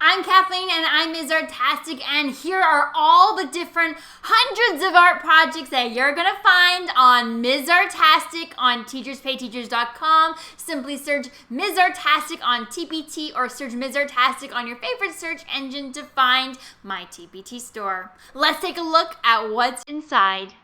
I'm Kathleen and I'm Ms Artastic, and here are all the different hundreds of art projects that you're gonna find on Ms Artastic on TeachersPayTeachers.com. Simply search Ms Artastic on TpT or search Ms Artastic on your favorite search engine to find my TpT store. Let's take a look at what's inside.